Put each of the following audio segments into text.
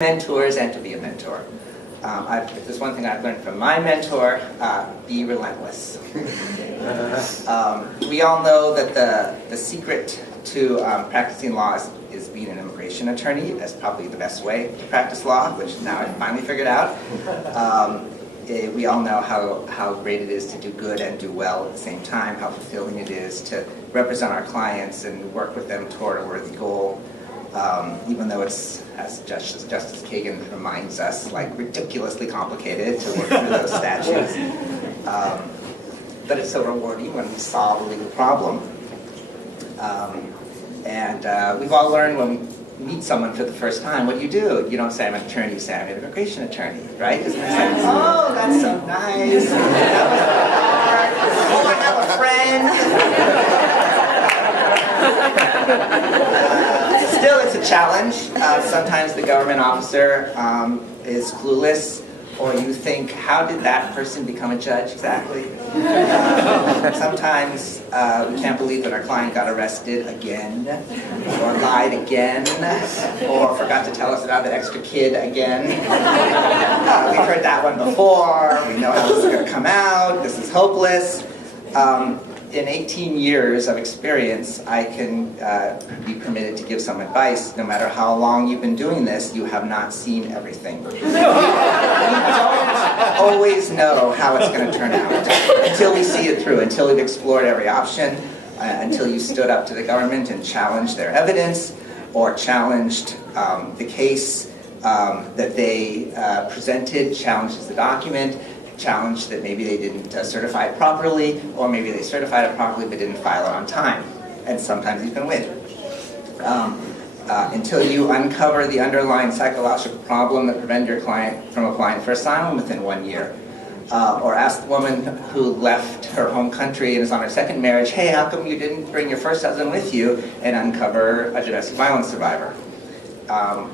mentors and to be a mentor. If there's one thing I've learned from my mentor, be relentless. We all know that the secret to practicing law is being an immigration attorney. That's probably the best way to practice law, which now I've finally figured out. We all know how great it is to do good and do well at the same time, how fulfilling it is to represent our clients and work with them toward a worthy goal. Even though it's, as Justice Kagan reminds us, like ridiculously complicated to work through those statutes. But it's so rewarding when we solve a legal problem. We've all learned when we meet someone for the first time, what do? You don't say I'm an attorney, you say I'm an immigration attorney, right? Because they say, oh, that's so nice. Oh, I have a friend. Still, it's a challenge. Sometimes the government officer is clueless, or you think, how did that person become a judge exactly? Sometimes we can't believe that our client got arrested again, or lied again, or forgot to tell us about the extra kid again. We've heard that one before. We know how this is going to come out. This is hopeless. In 18 years of experience, I can be permitted to give some advice. No matter how long you've been doing this, you have not seen everything. We don't always know how it's going to turn out until we see it through, until we've explored every option, until you stood up to the government and challenged their evidence, or challenged the case that they presented, challenges the document, challenge that maybe they didn't certify it properly, or maybe they certified it properly but didn't file it on time. And sometimes you can win. Until you uncover the underlying psychological problem that prevented your client from applying for asylum within 1 year. Or ask the woman who left her home country and is on her second marriage, hey, how come you didn't bring your first husband with you, and uncover a domestic violence survivor?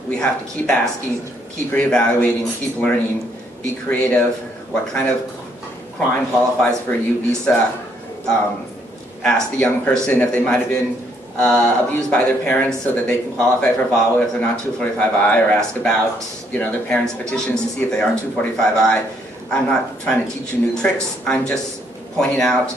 We have to keep asking, keep reevaluating, keep learning, be creative. What kind of crime qualifies for a U visa? Ask the young person if they might have been abused by their parents so that they can qualify for VAWA if they're not 245I, or ask about their parents' petitions to see if they are 245I. I'm not trying to teach you new tricks. I'm just pointing out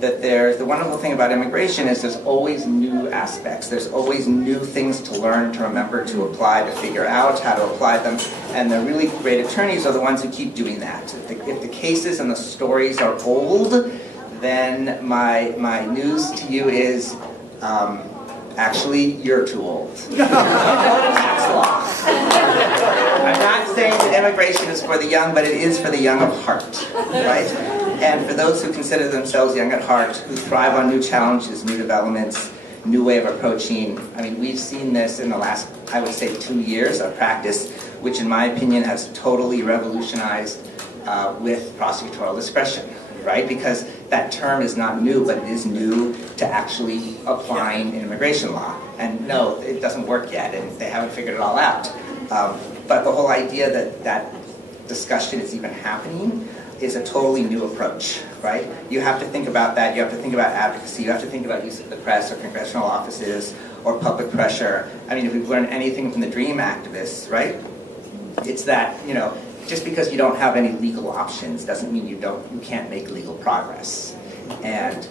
that the wonderful thing about immigration is there's always new aspects. There's always new things to learn, to remember, to apply, to figure out how to apply them. And the really great attorneys are the ones who keep doing that. If the cases and the stories are old, then my news to you is actually you're too old. Tax law. I'm not saying that immigration is for the young, but it is for the young of heart, right? And for those who consider themselves young at heart, who thrive on new challenges, new developments, new way of approaching. I mean, we've seen this in the last, I would say, 2 years of practice, which in my opinion has totally revolutionized with prosecutorial discretion, right? Because that term is not new, but it is new to actually applying in immigration law. And no, it doesn't work yet, and they haven't figured it all out. But the whole idea that discussion is even happening is a totally new approach, right? You have to think about that. You have to think about advocacy. You have to think about use of the press or congressional offices or public pressure. I mean, if we've learned anything from the DREAM activists, right? It's that, just because you don't have any legal options doesn't mean you can't make legal progress. And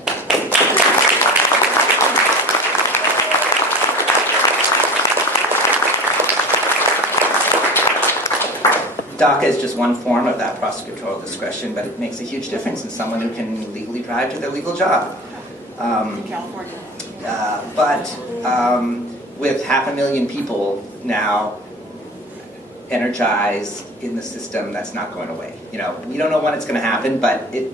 DACA is just one form of that prosecutorial discretion, but it makes a huge difference in someone who can legally drive to their legal job. In California. With 500,000 people now energized in the system, that's not going away. We don't know when it's going to happen, but it's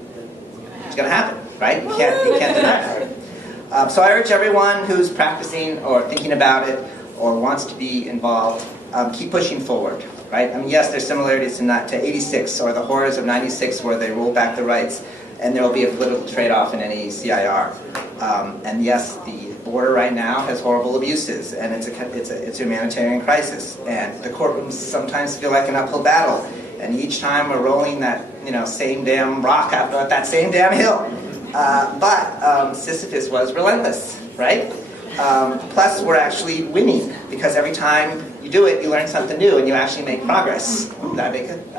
going to happen, right? You can't deny it. So I urge everyone who's practicing or thinking about it or wants to be involved, keep pushing forward. Right? I mean, yes, there's similarities to 86 or the horrors of 96 where they rolled back the rights, and there will be a political trade-off in any CIR. And yes, the border right now has horrible abuses, and it's a humanitarian crisis. And the courtrooms sometimes feel like an uphill battle, and each time we're rolling that same damn rock up that same damn hill. But Sisyphus was relentless, right? Plus, we're actually winning because every time you do it, you learn something new, and you actually make progress. That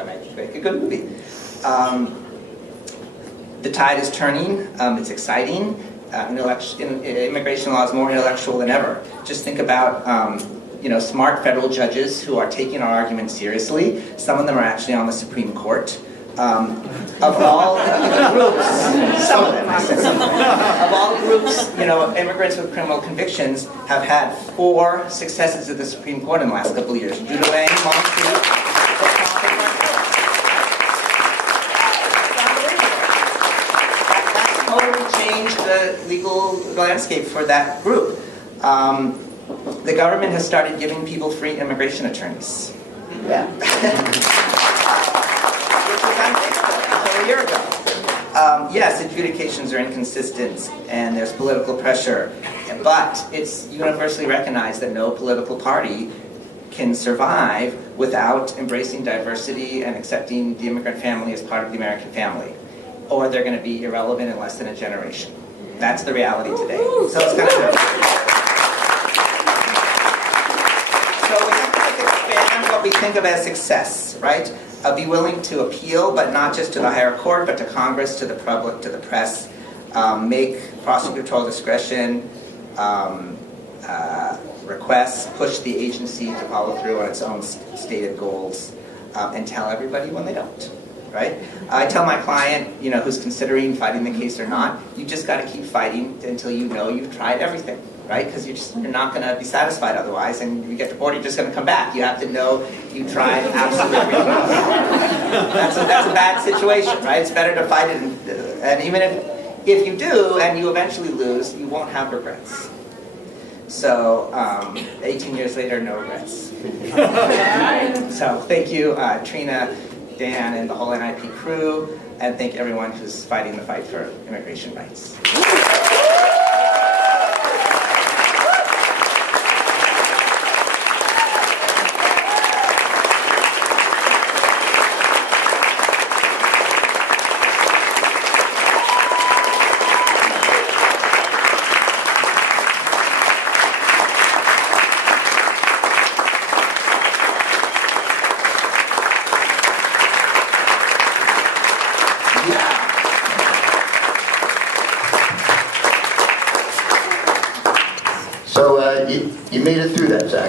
might make a good movie. The tide is turning. It's exciting. Immigration law is more intellectual than ever. Just think about smart federal judges who are taking our arguments seriously. Some of them are actually on the Supreme Court. Of all the groups, some of them, I said some of them. Of all the groups, immigrants with criminal convictions have had 4 successes at the Supreme Court in the last couple of years. Judah Lang, Moncrief, that totally changed the legal landscape for that group. The government has started giving people free immigration attorneys. Yeah. A year ago. Yes, adjudications are inconsistent and there's political pressure, but it's universally recognized that no political party can survive without embracing diversity and accepting the immigrant family as part of the American family, or they're going to be irrelevant in less than a generation. That's the reality today. So it's going to happen. So we have to expand what we think of as success, right? Be willing to appeal, but not just to the higher court, but to Congress, to the public, to the press. Make prosecutorial discretion requests, push the agency to follow through on its own stated goals, and tell everybody when they don't. Right? I tell my client, who's considering fighting the case or not, you just got to keep fighting until you know you've tried everything. Right? Because you're not going to be satisfied otherwise, and you get deported, you're just going to come back. You have to know you tried absolutely everything. That's a bad situation, right? It's better to fight it, and even if you do and you eventually lose, you won't have regrets. So 18 years later, no regrets. So thank you, Trina, Dan, and the whole NIP crew, and thank everyone who's fighting the fight for immigration rights. So you made it through that, Zach.